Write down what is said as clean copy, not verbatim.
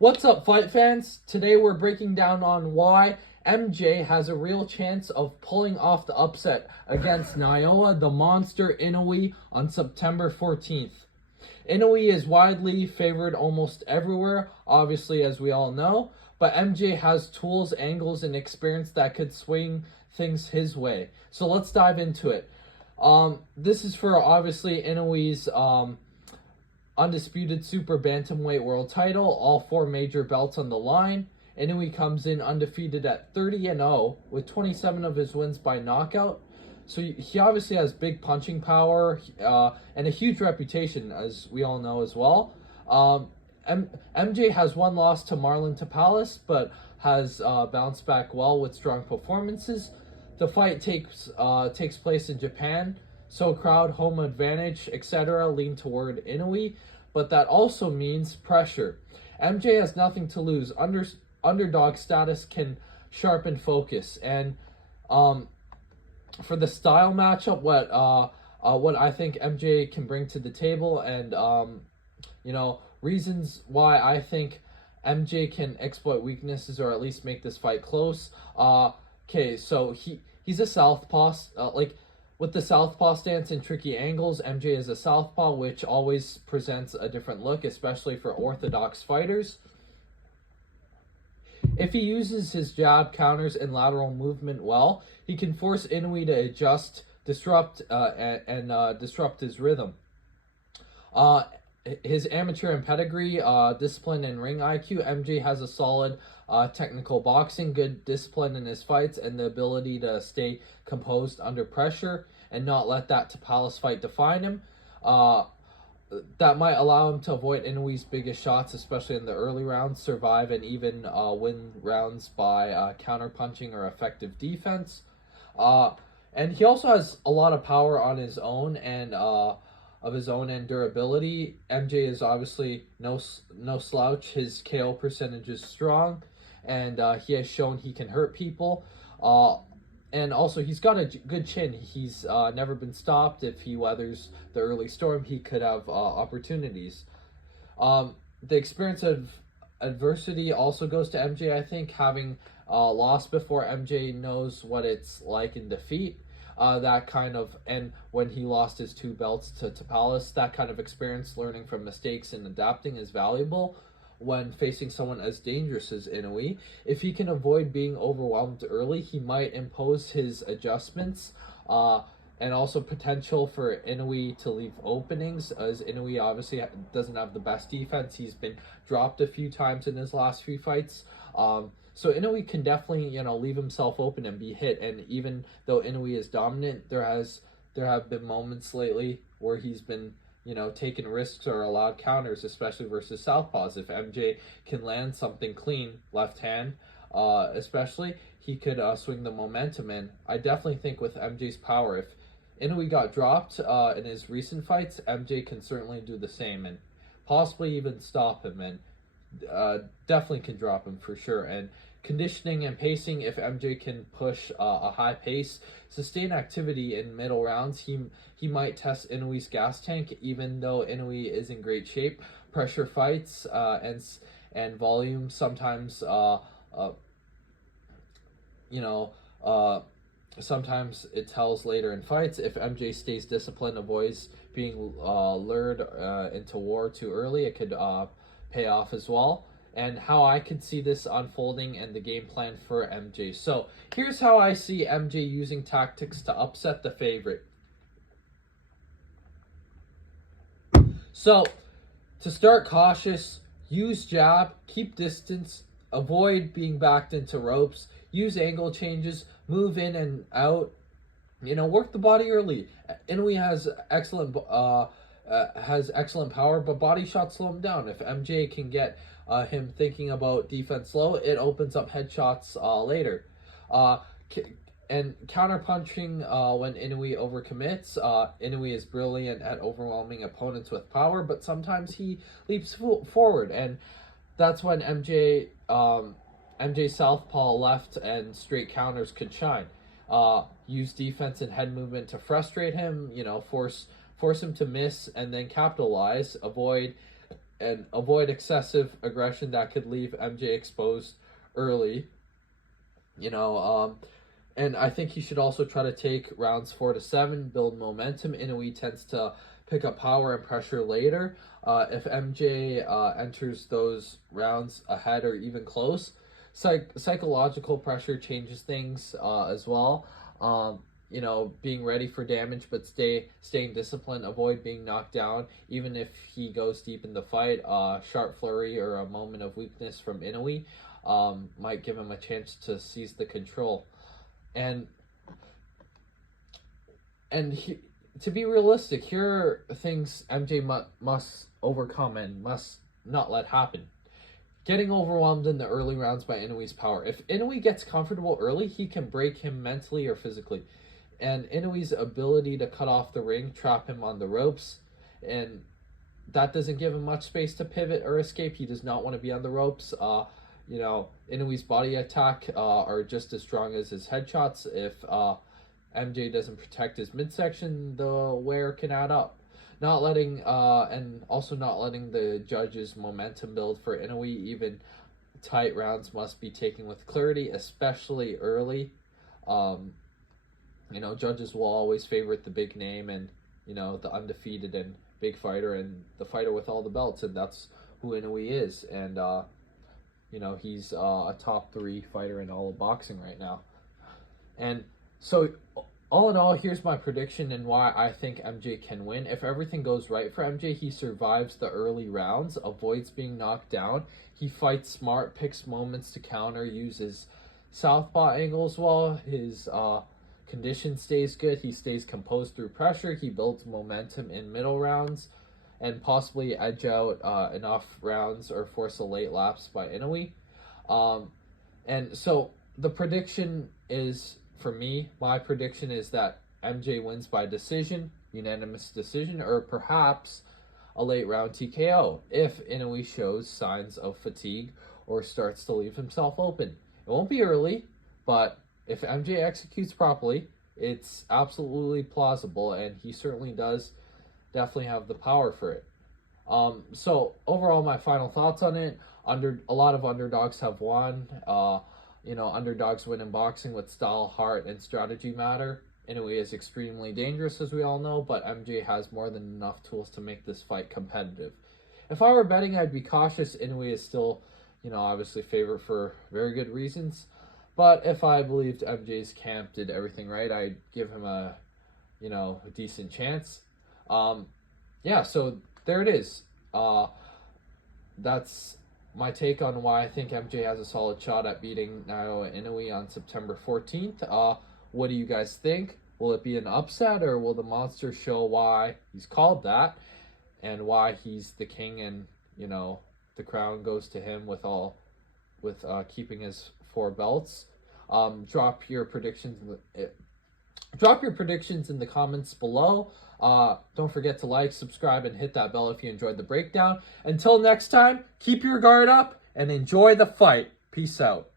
What's up, fight fans? Today we're breaking down on why MJ has a real chance of pulling off the upset against Naoya the Monster Inoue on September 14th. Inoue is widely favored almost everywhere, obviously, as we all know, but MJ has tools, angles, and experience that could swing things his way. So let's dive into it. This is for obviously Inoue's undisputed super bantamweight world title, all four major belts on the line. Inoue comes in undefeated at 30-0 with 27 of his wins by knockout. So he obviously has big punching power and a huge reputation, as we all know as well. MJ has one loss to Marlon Tapales, but has bounced back well with strong performances. The fight takes place in Japan, so crowd, home advantage, etc. lean toward Inoue, but that also means pressure. MJ has nothing to lose. Underdog status can sharpen focus, and for the style matchup, what I think MJ can bring to the table, and reasons why I think MJ can exploit weaknesses or at least make this fight close. Okay, so he's a southpaw, with the southpaw stance and tricky angles. MJ is a southpaw, which always presents a different look, especially for orthodox fighters. If he uses his jab, counters, and lateral movement well, he can force Inoue to adjust, disrupt his rhythm. His amateur and pedigree, discipline, and ring IQ, MJ has a solid technical boxing, good discipline in his fights, and the ability to stay composed under pressure and not let that Tapales fight define him. That might allow him to avoid Inoue's biggest shots, especially in the early rounds, survive, and even win rounds by counter-punching or effective defense. And he also has a lot of power on his own and durability. MJ is obviously no slouch. His KO percentage is strong, and he has shown he can hurt people. And also, he's got a good chin. He's never been stopped. If he weathers the early storm, he could have opportunities. The experience of adversity also goes to MJ, I think. Having lost before, MJ knows what it's like in defeat. And when he lost his two belts to Tapales, that kind of experience, learning from mistakes and adapting, is valuable when facing someone as dangerous as Inoue. If he can avoid being overwhelmed early, he might impose his adjustments, and also potential for Inoue to leave openings, as Inoue obviously doesn't have the best defense. He's been dropped a few times in his last few fights. So Inoue can definitely, leave himself open and be hit. And even though Inoue is dominant, there have been moments lately where he's been, taking risks or allowed counters, especially versus southpaws. If MJ can land something clean, left hand, especially, he could swing the momentum. And I definitely think with MJ's power, if Inoue got dropped in his recent fights, MJ can certainly do the same and possibly even stop him, and definitely can drop him for sure. And conditioning and pacing, if MJ can push a high pace, sustain activity in middle rounds, he might test Inoue's gas tank, even though Inoue is in great shape. Pressure fights and volume sometimes sometimes it tells later in fights. If MJ stays disciplined, avoids being lured into war too early, it could pay off as well. And how I could see this unfolding and the game plan for MJ. So here's how I see MJ using tactics to upset the favorite. So to start cautious, use jab, keep distance, avoid being backed into ropes, use angle changes, move in and out, work the body early. Inoue has excellent power, but body shots slow him down. If MJ can get him thinking about defense low, it opens up headshots later. And counterpunching when Inoue overcommits. Inoue is brilliant at overwhelming opponents with power, but sometimes he leaps forward, and that's when MJ southpaw left and straight counters could shine. Use defense and head movement to frustrate him. Force him to miss and then capitalize. Avoid and avoid excessive aggression that could leave MJ exposed early. You know, and I think he should also try to take rounds 4 to 7, build momentum. Inoue tends to pick up power and pressure later. If MJ enters those rounds ahead or even close, psychological pressure changes things as well. You know, being ready for damage, but staying disciplined, avoid being knocked down, even if he goes deep in the fight. Sharp flurry or a moment of weakness from Inoue might give him a chance to seize the control. And to be realistic, here are things MJ must overcome and must not let happen. Getting overwhelmed in the early rounds by Inoue's power. If Inoue gets comfortable early, he can break him mentally or physically. And Inoue's ability to cut off the ring, trap him on the ropes, and that doesn't give him much space to pivot or escape. He does not want to be on the ropes. You know, Inoue's body attack are just as strong as his headshots. If MJ doesn't protect his midsection, the wear can add up. Not letting and also not letting the judges' momentum build for Inoue. Even tight rounds must be taken with clarity, especially early. You know, judges will always favorite the big name and, you know, the undefeated and big fighter and the fighter with all the belts, and that's who Inoue is. And you know, he's a top 3 fighter in all of boxing right now. And so, all in all, here's my prediction and why I think MJ can win. If everything goes right for MJ, he survives the early rounds, avoids being knocked down. He fights smart, picks moments to counter, uses southpaw angles well. His condition stays good. He stays composed through pressure. He builds momentum in middle rounds and possibly edge out enough rounds or force a late lapse by Inoue. And so the prediction is, for me, my prediction is that MJ wins by decision, unanimous decision, or perhaps a late round TKO if Inoue shows signs of fatigue or starts to leave himself open. It won't be early, but if MJ executes properly, it's absolutely plausible, and he certainly does definitely have the power for it. So overall, my final thoughts on it: a lot of underdogs have won. You know, underdogs win in boxing with style, heart, and strategy matter. Inoue is extremely dangerous, as we all know, but MJ has more than enough tools to make this fight competitive. If I were betting, I'd be cautious. Inoue is still, you know, obviously favored for very good reasons. But if I believed MJ's camp did everything right, I'd give him a, you know, a decent chance. Yeah, so there it is. That's my take on why I think MJ has a solid shot at beating Naoya Inoue on September 14th. What do you guys think? Will it be an upset, or will the monster show why he's called that and why he's the king, and, you know, the crown goes to him with keeping his 4 belts? Drop your predictions in the comments below. Don't forget to like, subscribe, and hit that bell if you enjoyed the breakdown. Until next time, keep your guard up and enjoy the fight. Peace out.